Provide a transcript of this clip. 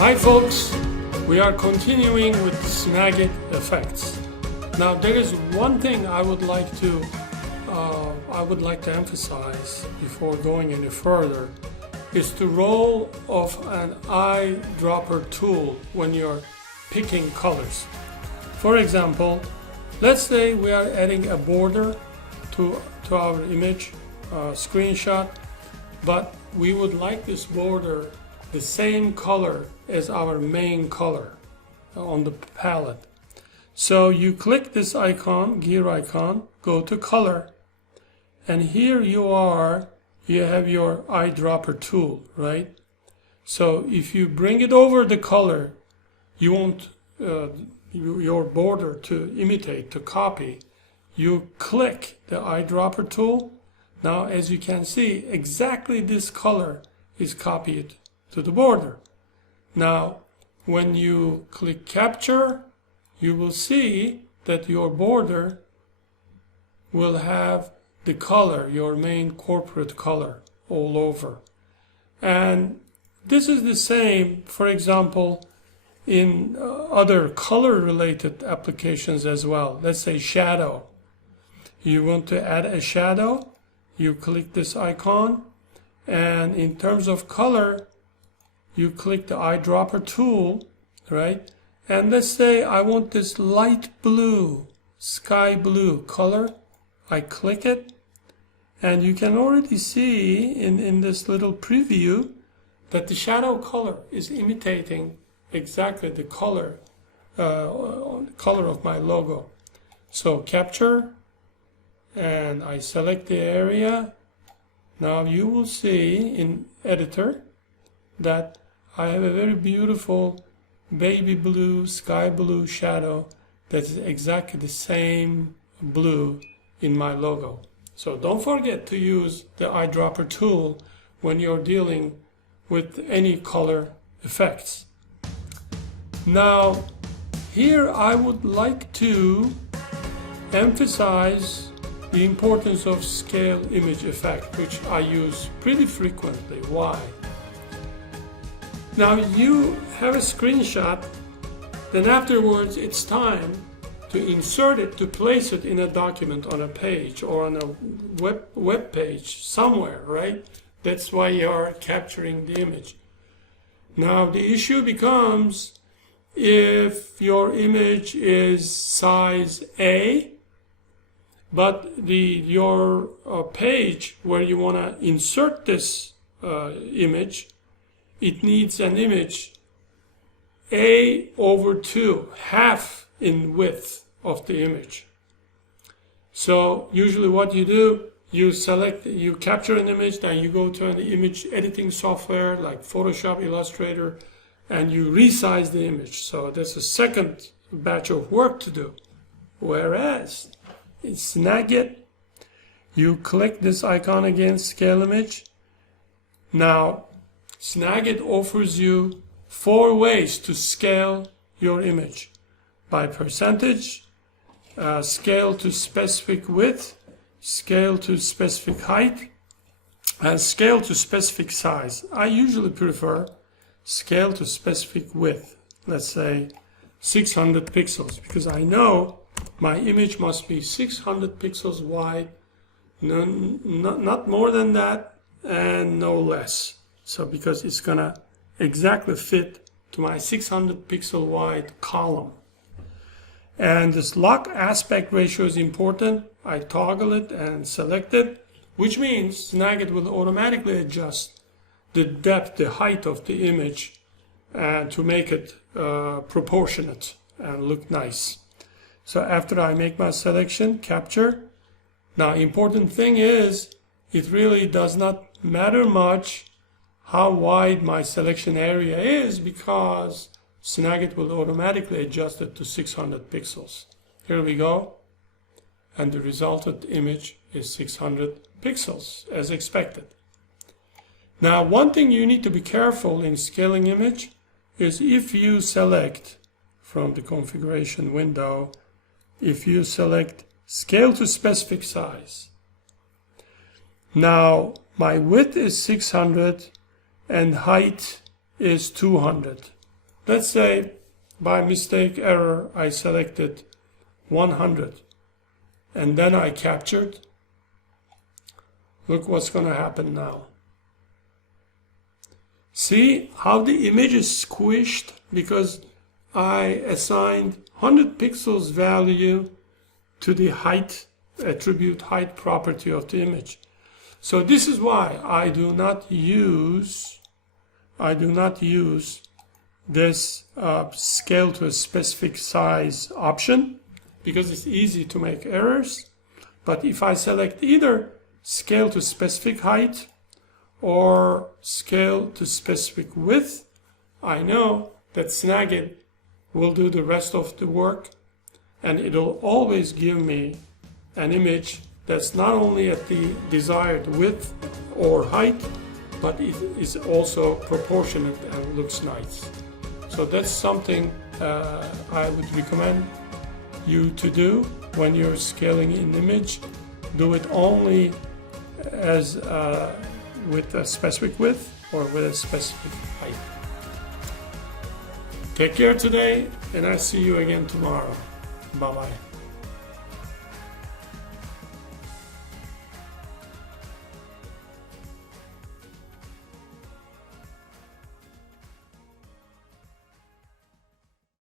Hi folks, we are continuing with Snagit effects. Now there is one thing I would like to emphasize before going any further, is the role of an eyedropper tool when you're picking colors. For example, let's say we are adding a border to our image screenshot, but we would like this border the same color as our main color on the palette. So you click this icon, gear icon, go to color, and here you have your eyedropper tool, right? So if you bring it over the color, you want your border to imitate, to copy. You click the eyedropper tool. Now, as you can see, exactly this color is copied to the border. Now, when you click capture, you will see that your border will have the color, your main corporate color, all over. And this is the same, for example, in other color-related applications as well. Let's say shadow. You want to add a shadow, you click this icon, and in terms of color, you click the eyedropper tool, right? And let's say I want this light blue, sky blue color. I click it, and you can already see in this little preview that the shadow color is imitating exactly the color of my logo. So capture, and I select the area. Now you will see in editor that I have a very beautiful baby blue, sky blue shadow that is exactly the same blue in my logo. So don't forget to use the eyedropper tool when you're dealing with any color effects. Now, here I would like to emphasize the importance of scale image effect, which I use pretty frequently. Why? Now you have a screenshot, then afterwards it's time to insert it, to place it in a document on a page or on a web page somewhere, right? That's why you are capturing the image. Now the issue becomes, if your image is size A, but your page where you want to insert this image, it needs an image A/2, half in width of the image. So usually what you do, you capture an image, then you go to an image editing software like Photoshop, Illustrator, and you resize the image. So that's a second batch of work to do. Whereas in Snagit, you click this icon again, scale image. Now, Snagit offers you 4 ways to scale your image: by percentage, scale to specific width, scale to specific height, and scale to specific size. I usually prefer scale to specific width, let's say 600 pixels, because I know my image must be 600 pixels wide, not more than that, and no less. So because it's gonna exactly fit to my 600 pixel wide column. And this lock aspect ratio is important. I toggle it and select it, which means Snagit will automatically adjust the depth, the height of the image, and to make it proportionate and look nice. So after I make my selection, capture. Now, important thing is, it really does not matter much how wide my selection area is, because Snagit will automatically adjust it to 600 pixels. Here we go. And the resulted image is 600 pixels, as expected. Now, one thing you need to be careful in scaling image is if you select from the configuration window, if you select scale to specific size. Now, my width is 600 and height is 200. Let's say by mistake, error, I selected 100 and then I captured. Look what's going to happen now. See how the image is squished because I assigned 100 pixels value to the height attribute, height property of the image. So this is why I do not use this scale to a specific size option because it's easy to make errors. But if I select either scale to specific height or scale to specific width, I know that Snagit will do the rest of the work, and it'll always give me an image that's not only at the desired width or height, but it is also proportionate and looks nice. So that's something I would recommend you to do when you're scaling an image. Do it only as with a specific width or with a specific height. Take care today, and I'll see you again tomorrow. Bye-bye.